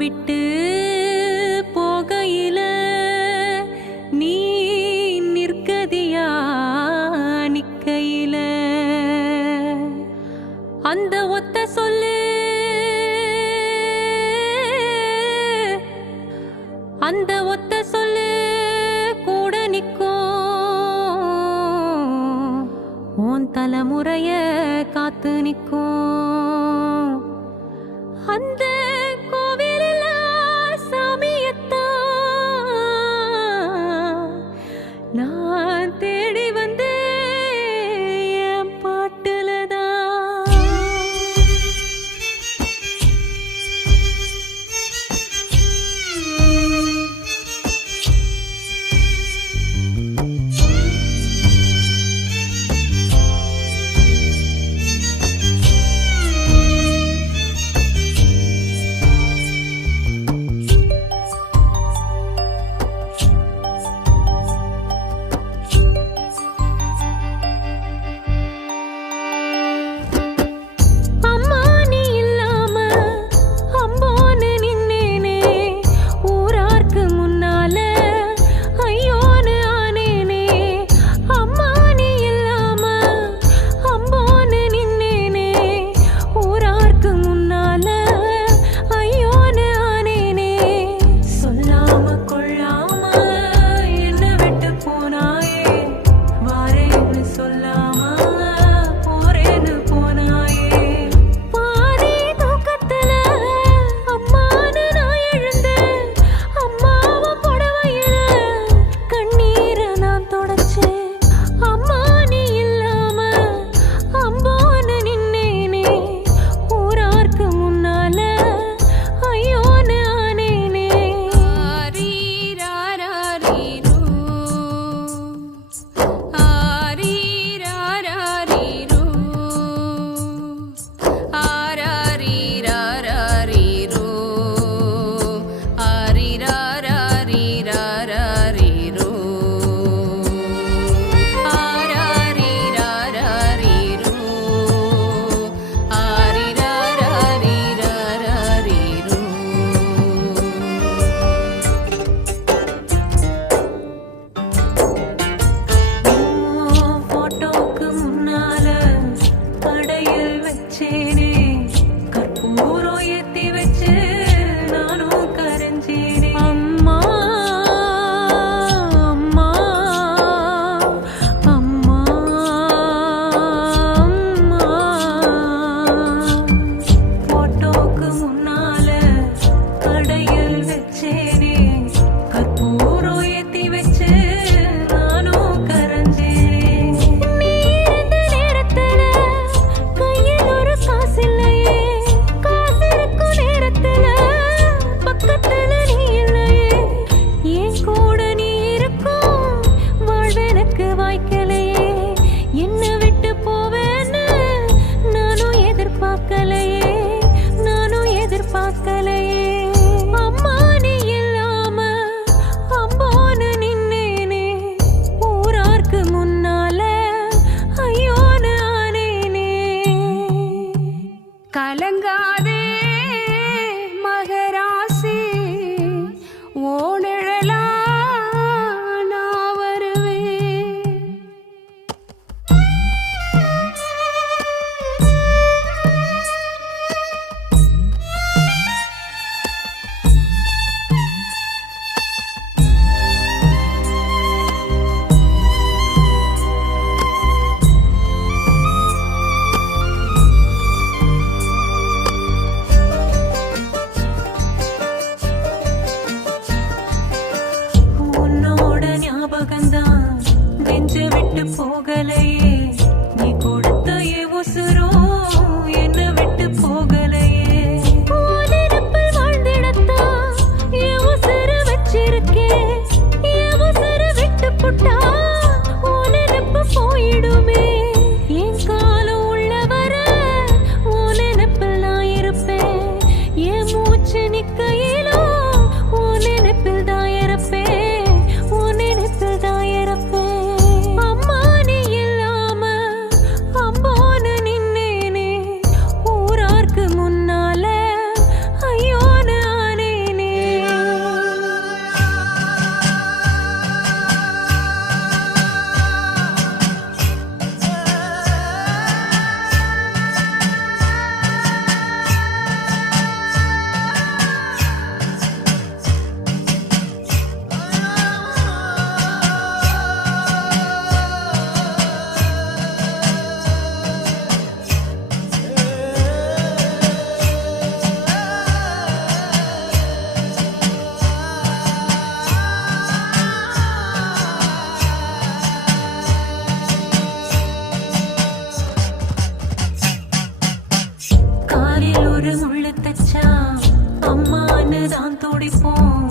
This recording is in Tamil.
விட்டு போகையில நீ நிற்கதியா நிக்கையில அந்த ஒத்த சொல்லு அந்த ஒத்த சொல்லு கூட நிற்கும் உன் தலைமுறைய காத்து நிற்கும் அந்த கோவிலில் சாமியத்தான் நான் தேடி வந்து என் பாட்டுலதான் கலங்காதே மகராசி ஓனழலா நான் வருவேன். நெஞ்சு விட்டு போகலையே நீ கொடுத்த உசுரோ என்ன விட்டு போகலையே நினப்பில் வாழ்ந்திடத்தான் என் உசுர வச்சிருக்கேன் என் உசுர விட்டு புட்டா உன் நினப்பு போயிடுமே என் காலம் உள்ளவர உன் நினப்பில் நான் இருப்பேன் என் மூச்சு நிக்கையிலோ உன் நினப்பில் தான் இருப்பேன் உன் நினப்பில் தான் இருப்பேன். அம்மா நீ இல்லாம ஒரு முள்ளு தச்சா அம்மான்னு தான் துடிப்போம்